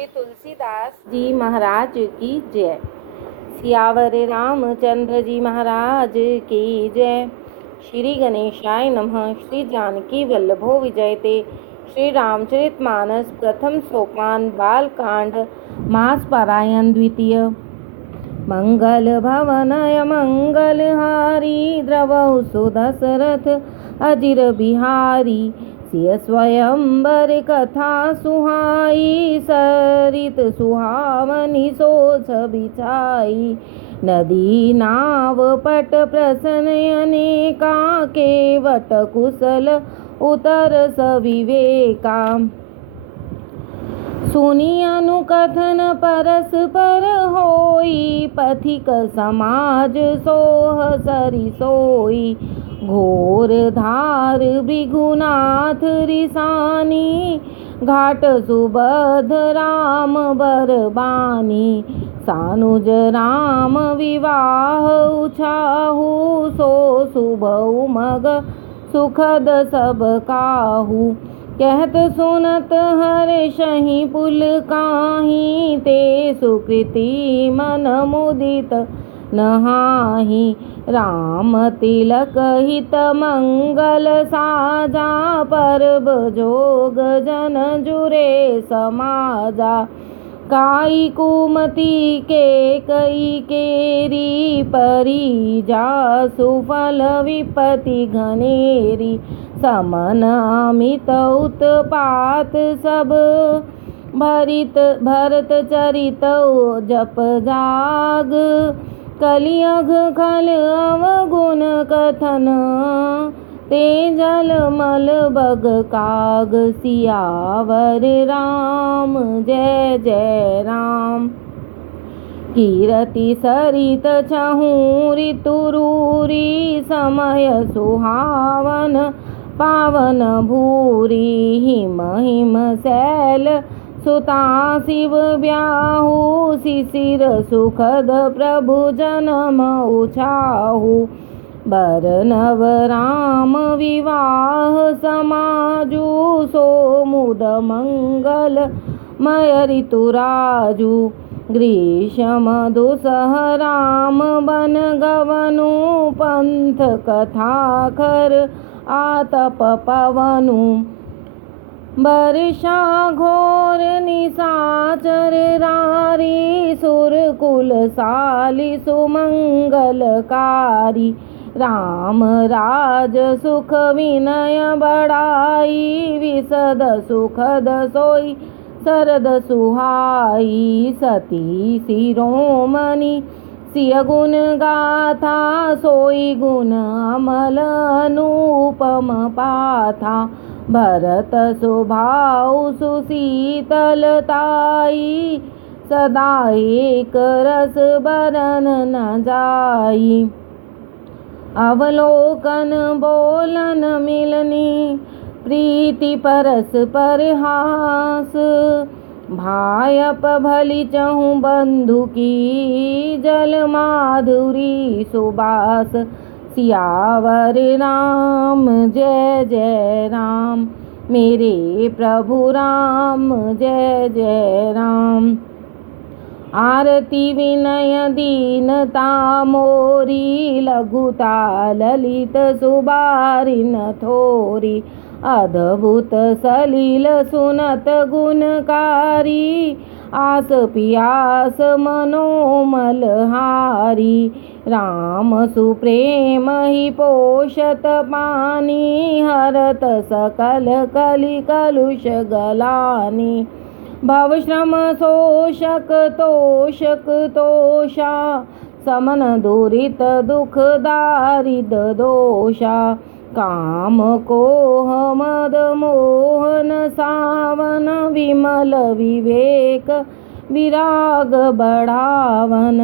श्री तुलसीदास जी महाराज की जय। सियावर रामचंद्र जी महाराज की जय। श्री गणेशाय नमः। श्री जानकी वल्लभो विजयते। श्री रामचरितमानस प्रथम सोपान बालकांड मास पारायण द्वितीय। मंगल भवनय मंगलहारी द्रवौ सुदशरथ अजिर बिहारी। सिय स्वयंवर कथा सुहाई सरित सुहावनी सोच बिछाई। नदी नाव पट प्रसन अनेका केवट कुशल उतर सविवेका। सुनी अनुकथन परस्पर होई पथिक समाज सोह सरि सोई। घोर धार भृगुनाथ रिसानी घाट सुबध राम बरबानी। सानुज राम विवाह उछाहु सो शुभ उमग सुखद सब काहू। कहत सुनत हर्षहि पुल काही ते सुकृति मन मुदित नहाहि। राम तिलक हित मंगल साजा परब जोग जन जुरे समाजा। काई कुमति के कई केरी परी जा सुफल विपति घनेरी। समन अमित उत्पात सब भरत चरित जप जाग। कलियघ खल अवगुण कथन ते जल मल बग काग। सियावर राम जय जय राम। कीरति सरित छहु ऋतुरूरी समय सुहावन पावन भूरी। हिम हिम शैल सुता शिव ब्याहु शिशिर सुखद प्रभु जन्म उछाहु। बर नव राम विवाह समाजु सो मुद मंगल मय ऋतुराजु। ग्रीष्म दुसह राम बन गवनु पंथ कथा खर आतप पवनु। वर्षा घोर निशाचर रारी सुर कुल साली सुमंगलकारी। राम राज सुख विनय बढ़ाई विशद सुखद सोई शरद सुहाई। सती शिरोमणि सिय गुण गाथा सोई गुण अमल अनुपम पाथा। भरत स्वभाव सुशीतलताई सदा एक रस बरन न जाई। अवलोकन बोलन मिलनी प्रीति परस परहास। भायप भली चहु बंधु की जल माधुरी सुबास। सियावर राम जय जय राम। मेरे प्रभु राम जय जय राम। आरती विनय दीनता मोरी लघुता ललित सुबारिन थोरी। अद्भुत सलील सुनत गुणकारी आस पियास मनोमल हारी। राम सुप्रेम ही पोषत पानी हरत सकल कलि कलुष गलानी। भव श्रम शोषक तोषक तोषा समन दुरित दुख दारिद दोषा। काम कोह मद मोहन सावन विमल विवेक विराग बढ़ावन।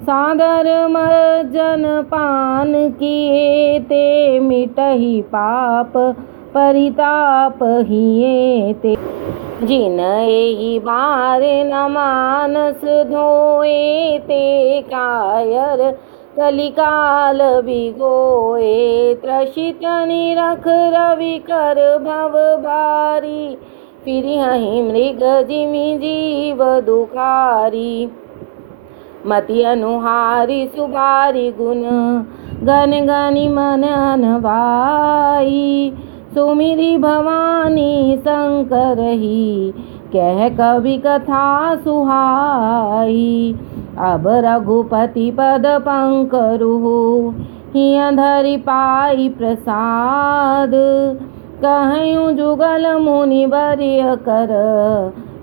सादर मर्जन पान किए ते मिटहि पाप परिताप हिए ते। जिन एहि बार न मानस धोए ते कायर कलिकाल बिगोए। त्रसित निरख रवि कर भव भारी फिर हहीं मृग जिमि जीव दुखारी। मति अनुहारी सुबारी गुण गन गनि मन अनवाई। सुमिरी भवानी शंकर ही कह कवि कथा सुहाई। अब रघुपति पद पंकरुहु हिय धरि पाई प्रसाद। कहूँ जुगल मुनि बरिय कर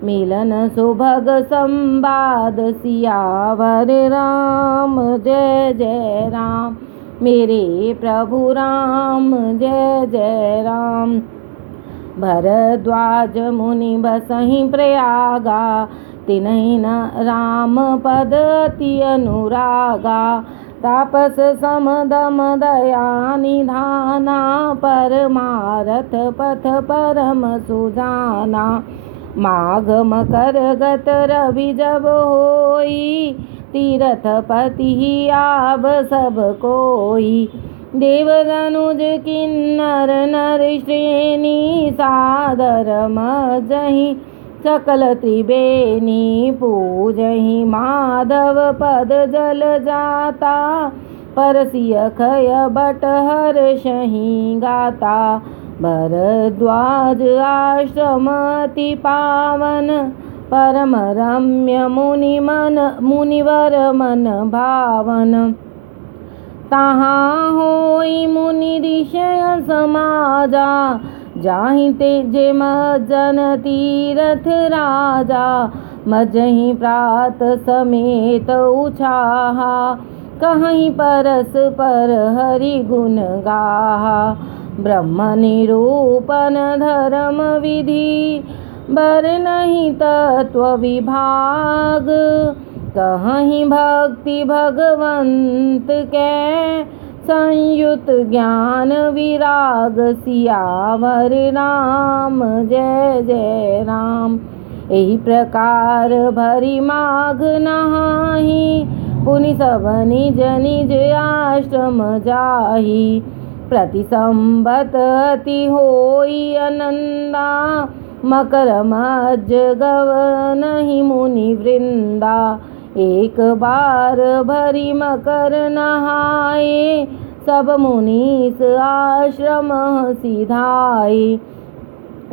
मिलन सुभग संवाद। सियावर राम जय जय राम मेरे प्रभु राम जय जय राम। भरद्वाज मुनि बसहि प्रयागा तिन्हि न राम पद अति अनुरागा। तापस सम दम दया निधाना परमारथ पथ परम सुजाना। माघ मकर गत रवि जब होई तीरथ पति ही आब सब कोई। देव धनुज किन्नर नर श्रेणी सादर मजहि सकल त्रिबेनी। पूजहि माधव पद जल जाता परसिय खय बट हर्षहि गाता। भरद्वाज आश्रम अति पावन परम रम्य मुनिवर मन भावन। तहाँ होई मुनि ऋषय समाजा जाहि तेजे मज्जन तीरथ राजा। मज्जहि प्रात समेत उछाहा कहीं परस पर हरि गुण गाहा। ब्रह्म निरूपण धर्म विधि बरनहि तत्व विभाग। कहीं भक्ति भगवंत के संयुत ज्ञान विराग। सियावर राम जय जय राम। एहि प्रकार भरी माघ नहाहि पुनि सब निज निज आश्रम जाहि। प्रति संबत अति होई आनंदा मकर मज्ज गवनहि मुनि वृंदा। एक बार भरी मकर नहाए सब मुनीस आश्रम सिधाए।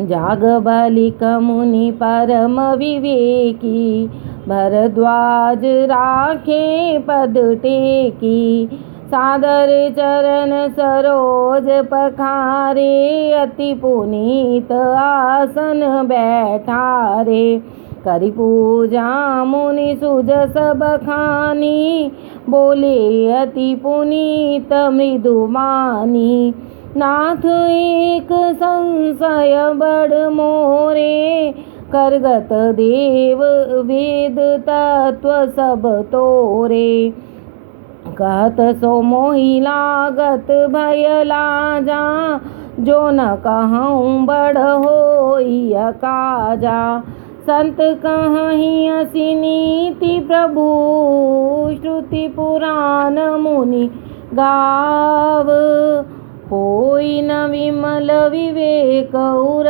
जाग बलिक मुनि परम विवेकी भरद्वाज राखे पद टेकी। सादर चरण सरोज पखारे अति पुनीत आसन बैठारे। करि पूजा मुनि सुजस बखानी बोले अति पुनीत मृदुमानी। नाथ एक संशय बड़ मोरे करगत देव वेद तत्व सब तोरे। कहत सो मोहि लागत भय लाजा जो न कहूँ बड़ होई अकाजा। संत कहीं असी नीति प्रभु श्रुति पुराण मुनि गाव। होई न विमल विवेक उर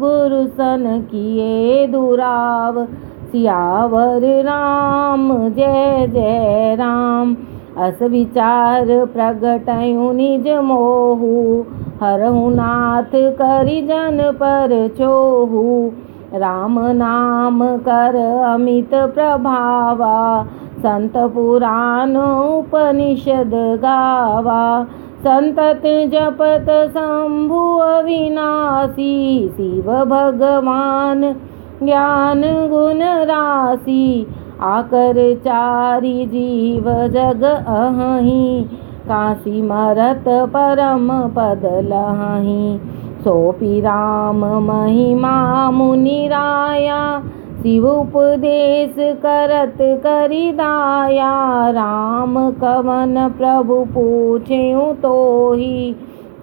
गुरु सन किए दुराव। सियावर राम जय जय राम। अस विचार प्रगटयु निज मोहु हरहु नाथ करि जन पर छोहु। राम नाम कर अमित प्रभावा संत पुराण उपनिषद गावा। संतत जपत शंभु अविनाशी शिव भगवान ज्ञान गुण राशि। आकर चारि जीव जग अहहीं काशी मरत परम पद लहहीं। सोपी राम महिमा मुनि राया शिव उपदेश करत करि दाया। राम कवन प्रभु पूछेउ तोहि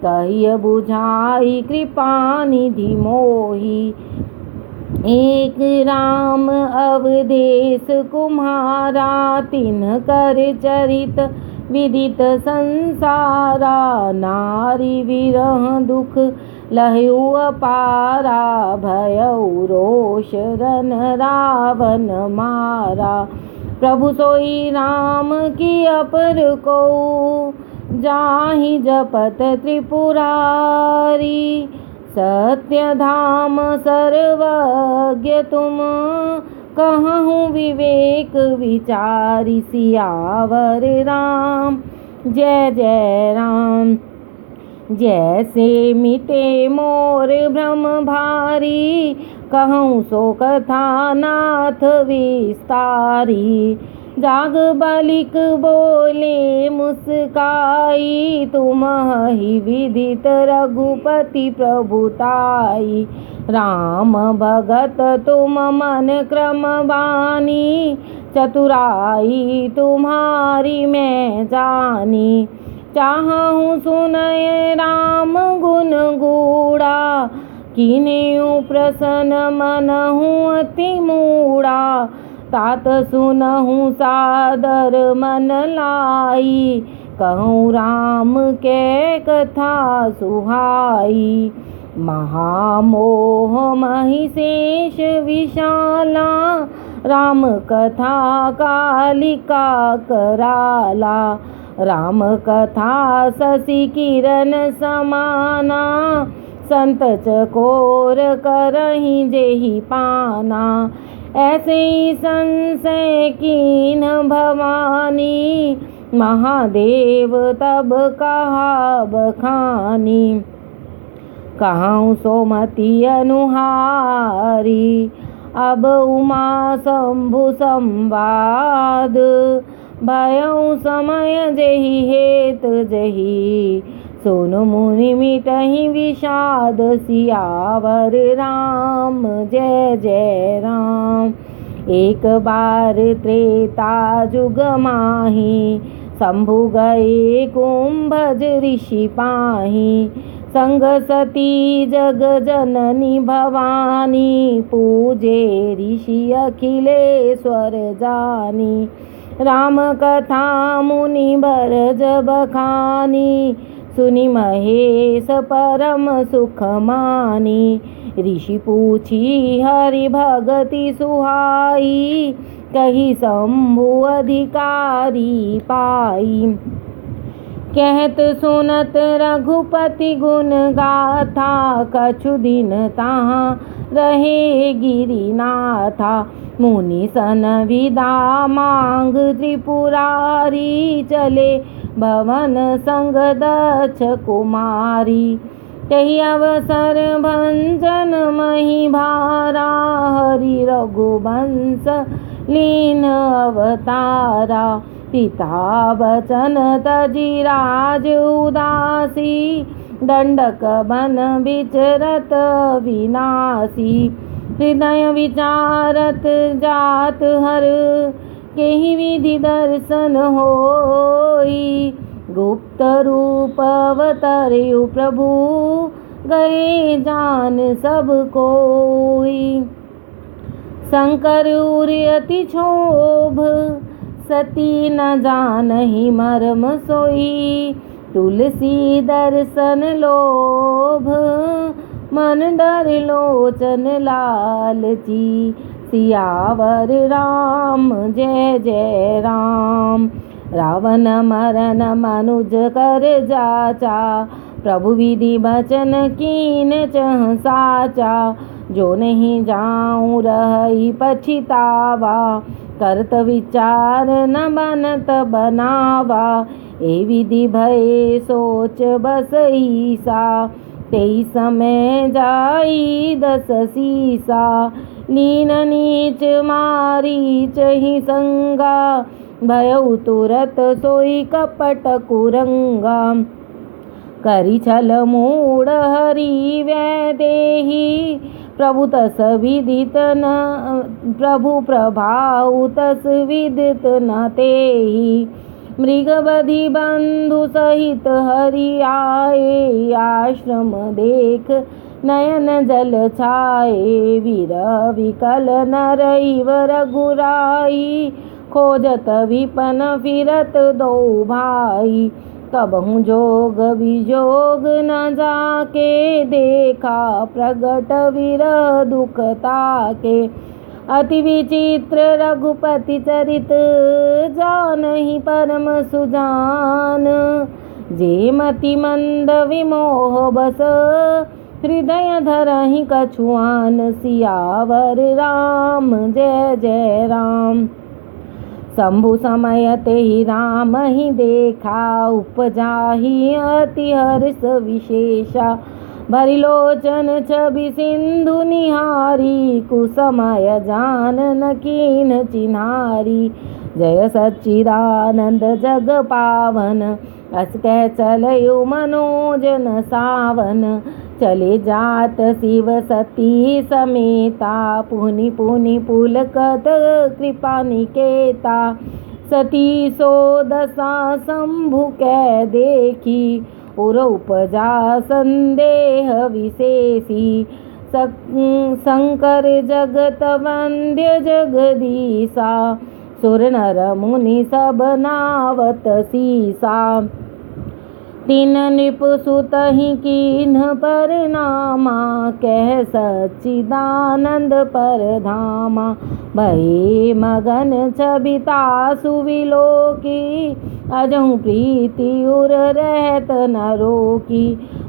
कहिय बुझाई कृपा निधि मोहि। एक राम अवधेश कुम्हारा तिन्ह कर चरित विदित संसारा। नारी विरह दुख लहु अपारा भयउ रोष रन रावण मारा। प्रभु सोई राम की अपर को जाहि जपत त्रिपुरारी। सत्य धाम सर्वज्ञ तुम कहूँ विवेक विचारी। सियावर राम जय जय राम। जैसे मिटे मोर भ्रम भारी कहूँ सो कथा नाथ विस्तारी। जाग बालिक बोले मुस्काई तुम ही विदित रघुपति प्रभुताई। राम भगत तुम मन क्रम बानी चतुराई तुम्हारी मैं जानी। चाहूँ सुनय राम गुण गूढ़ा किन्हीं प्रसन्न मनहूँ अति मूढ़ा। तात सुनहूँ सादर मन लाई कहूँ राम के कथा सुहाई। महामोह महिषेष विशाला राम कथा कालिका कराला। राम कथा शशि किरण समाना संत चकोर करहि जेहि पाना। ऐसे ही संशय कीन भवानी महादेव तब कहा बखानी। कहूँ सोमति अनुहारी अब उमा शंभु संवाद। भयउ समय जेहि हेत जही सुन मुनि मिटहि विषाद। सियावर राम जय जय राम। एक बार त्रेता जुग माही शंभु गए कुंभज ऋषि पाही। संग सती जग जननी भवानी पूजे ऋषि अखिलेश्वर जानी। राम कथा मुनि बरज बखानी सुनि महेश परम सुख मानी। ऋषि पूछी हरि भगति सुहाई कही शंभु अधिकारी पाई। कहत सुनत रघुपति गुण गाथा कछु दिन तहाँ रहे गिरिनाथा। मुनि सन विदा मांग त्रिपुरारी चले भवन संग दक्ष कुमारी। तहि अवसर भंजन मही भारा हरि रघुवंश लीन अवतारा। पिता वचन तजी राज उदासी दंडक बन विचरत विनाशी। हृदय विचारत जात हर केहि विधि दर्शन होई। गुप्त रूप अवतरयु प्रभु गए जान सब कोई। शंकर उर अति क्षोभ सती न जानहि मर्म सोई। तुलसी दर्शन लोभ मन डर लोचन लालची। सियावर राम जय जय राम। रावण मरन मनुज कर जाचा प्रभु विधि बचन कीन चह साचा। जो नहीं जाऊँ रही पछितावा करत विचार न बनत बनावा। ए विधि भय सोच बस ईसा तेई समय जाई दस सीसा। लीन नीच मारी चहि संगा भयउ तुरत सोई कपट कुरंगा। करी छल मूढ़ हरि वैदेही प्रभु तस विदित न प्रभु प्रभाउ तस विदित न तेहि। मृग बधि बंधु सहित हरि आए आश्रम देख नयन जल छाए। वीर विकल नर इव रघुराई खोजत विपन फिरत दो भाई। कबहु जोग विजोग न जाके, देखा प्रगट विरह दुख ताके। अति विचित्र रघुपति चरित, जानहि परम सुजान। जे मति मंद विमोह बस, हृदय धरहि कछुआन। सियावर राम जय जय राम। शंभु समय तेहि राम ही देखा, उपजाहि अति हर्ष विशेषा। भरि लोचन छवि सिंधु निहारी, कुसमय जानन कीन चिन्हारी। जय सच्चिदानंद जग पावन, अस कह चलयो मनोजन सावन। चले जात शिव सती समेता, पुनि पुनि पुलकत कृपा निकेता। सती सो दशा शंभु कै देखी, उर उपजा संदेह विशेषी। शंकर जगत वंद्य जगदीशा, सुर नर मुनि सब नावत सीसा। तीन नृप सुत ही कीन्ह परनामा, कह सच्चिदानंद परधामा। भये मगन छबिता सुविलोकी, अजहु प्रीति उर रहत न रोकी।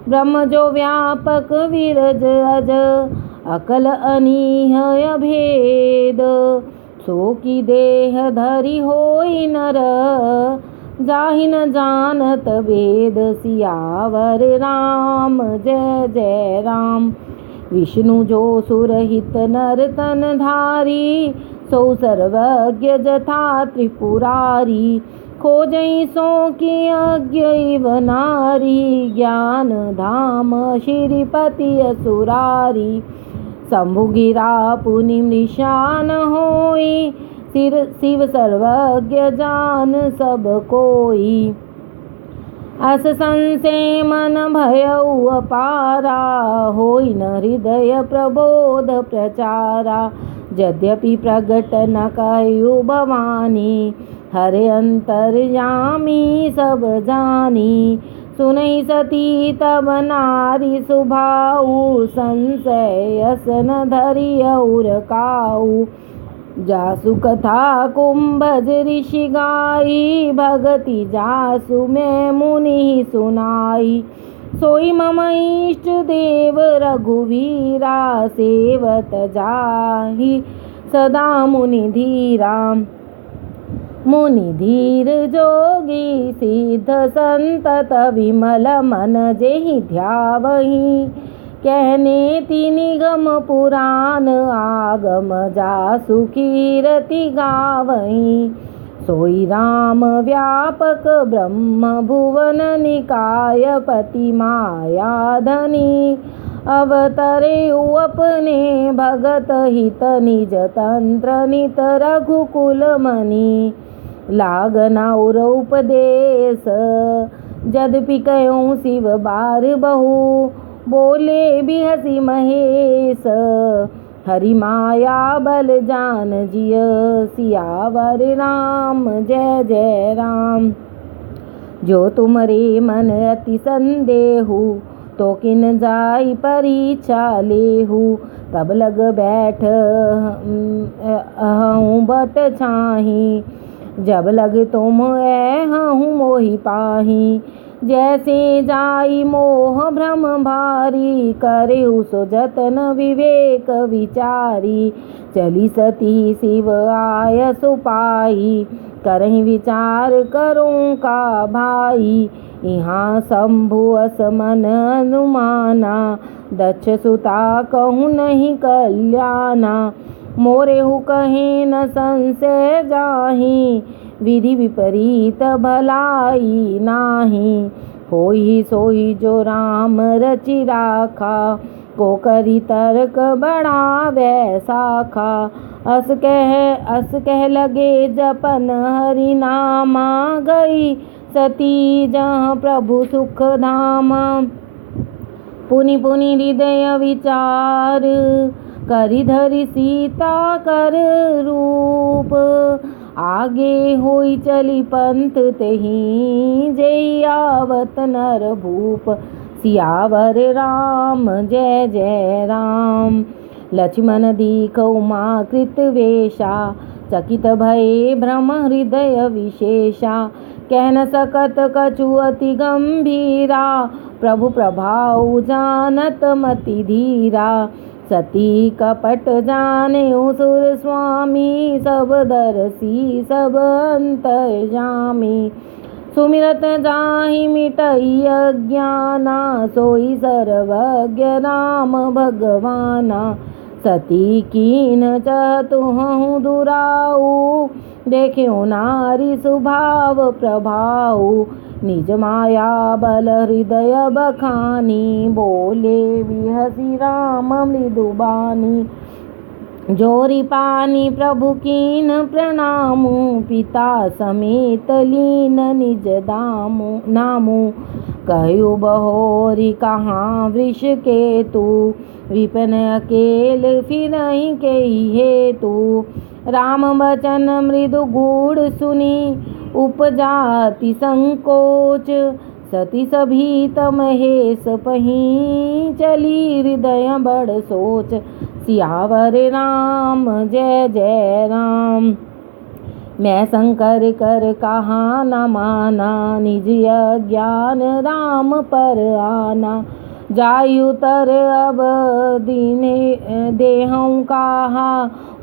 ब्रह्म जो व्यापक विरज अज, अकल अनीह अभेद। सो की देह धरि होई नर, जाहि न जानत वेद। सियावर राम जय जय राम। विष्णु जो सुरहित नर तन धारी, सो सर्वज्ञ जथा त्रिपुरारी। खोजई सो की अज्ञ इव नारी, ज्ञान धाम श्रीपति असुरारी। शंभु गिरा पुनि मृषान होई, शिव सर्वज्ञ जान सब कोई। अस संशय मन भयउ अपारा, होई न हृदय प्रबोध प्रचारा। यद्यपि प्रगट न कयु भवानी, हरे अंतर्यामी सब जानी। सुनई सती तब नारी सुभाऊ, संशय असन धरि और काऊ। जासु कथा कुंभज ऋषि गाई, भगति जासु मैं मुनि सुनाई। सोई मम इष्ट देव रघुवीरा, सेवत जाहि सदा मुनि धीरा। मुनि धीर जोगी सिद्ध संतत, विमल मन जेहि ध्यावहि। कहने ति निगम पुराण, आगम जासु कीरति गावहि। सोई राम व्यापक ब्रह्म भुवन निकाय, पति माया धनी। अवतरे अपने भगत हित, निज तंत्र नित रघुकुल मनि। लागना उर उपदेश, यद्यपि कयो शिव बार बहु। बोले बिहसी महेश, हरि माया बल जान जिय। सियावर राम जय जय राम। जो तुमरे मन अति संदेहु, तो किन जाई परीक्षा लेहु। तब लग बैठ अहूँ बट छाही, जब लग तुम ऐहूँ मोहि पाही। जैसे जाई मोह भ्रम भारी, करेहु सो जतन विवेक विचारी। चली सती शिव आय सुपाई, करहि विचार करूं का भाई। यहाँ शंभु असमन अनुमाना, दक्ष सुता कहूँ नहीं कल्याणा। मोरेहु कहे न संशय जाहि, विधि विपरीत भलाई नाही। होई सोई जो राम रचि राखा, को करी तर्क बढ़ावे शाखा। अस कह लगे जपन हरि नामा, गई सती जहाँ प्रभु सुख धामा। पुनि पुनि हृदय विचार, करि धरि सीता कर रूप। आगे होई चली पंथ तेहि जय आवत नर भूप। सियावर राम जय जय राम। लक्ष्मण दीख उमा कृत वेशा चकित भये भ्रम हृदय विशेषा। कह न सकत कछु अति गंभीरा प्रभु प्रभाव जानत मति धीरा। सती कपट जाने सुर स्वामी सब दरसी सब अंतर्यामी। सुमिरत जाहि मिटई अज्ञाना सोई सर्वज्ञ राम भगवाना। सती कीन चतुहु दुराऊ देख्यो नारी स्वभाव प्रभाऊ। निज माया बल हृदय बखानी बोले बिहसी राम मृदुबानी। जोरी पानी प्रभु कीन प्रणामु पिता समेत लीन निज नामु। कहु बहोरी कहाँ वृष केतु विपिन अकेल फिरहि के हेतु। राम बचन मृदु गूढ़ सुनी उपजाति संकोच। सती सभीत महेश पहीं चली हृदय बड़ सोच। सियावर राम जय जय राम। मैं शंकर कर कहा न माना निज अज्ञान राम पर आना। जायु तर अब दीने देहं कहा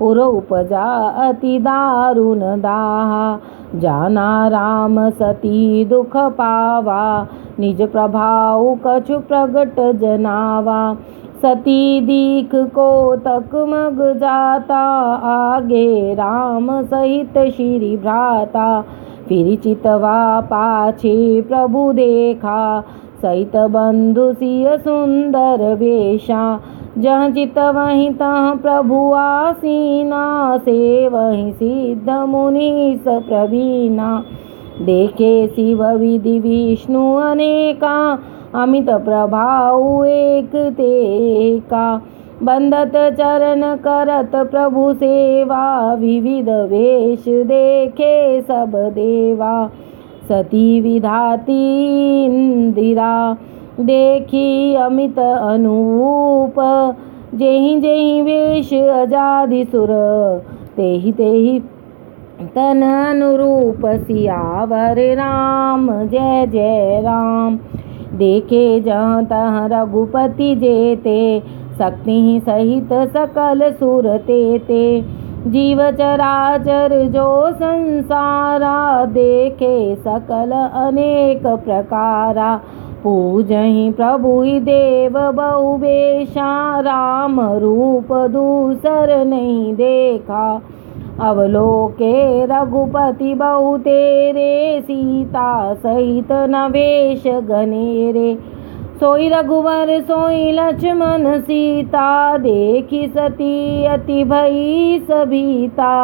उर उपजा अति दारुण दाहा। जाना राम सती दुख पावा निज प्रभाव कछु प्रगट जनावा। सती दीख को तक मग जाता आगे राम सहित श्री भ्राता। फिर चितवा पाछे प्रभु देखा सहित बंधु सिय सुंदर वेशा। जहाँ चित वहीं तहाँ प्रभु आसीना से वहीं सिद्ध मुनि स प्रवीणा। देखे शिव विधि विष्णु अनेका अमित प्रभाव एक तेका। बंदत चरण करत प्रभु सेवा विविध वेश देखे सब देवा। सती विधाती इंदिरा देखी अमित अनूप। जेहि जेहि वेश अजादि सुर तेहि तेहि तन अनुरूप। सियावर राम जय जय राम। देखे जहाँ तहाँ रघुपति जेते शक्ति सहित सकल सुर तेते। जीव चराचर जो संसारा देखे सकल अनेक प्रकारा। पूजहि प्रभु देव बहु बेशा राम रूप दूसर नहीं देखा। अवलोके रघुपति बहु तेरे सीता सहित नवेश घनेरे। सोई रघुवर सोई लक्ष्मण सीता देखी सती अति भई सभीता।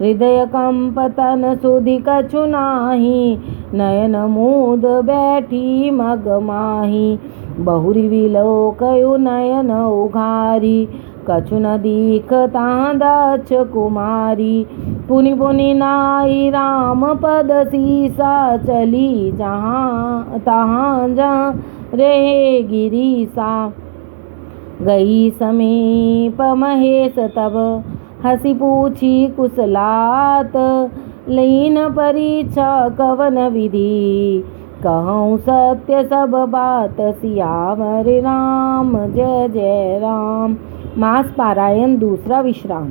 हृदय कंप तन सुधि कछु नाही नयन मूद बैठी मग माही। बहुरी विलोकयु नयन उघारी कछु न दीख तां दक्ष कुमारी। पुनि पुनि नाई राम पद सीसा चली जहाँ तहाँ जहाँ रहे गिरीसा। गई समीप महेश तब हसी पूछी कुशलात। लीन परीक्षा कवन विधि कहूँ सत्य सब बात। सियावर राम जय जय राम। मास पारायण दूसरा विश्राम।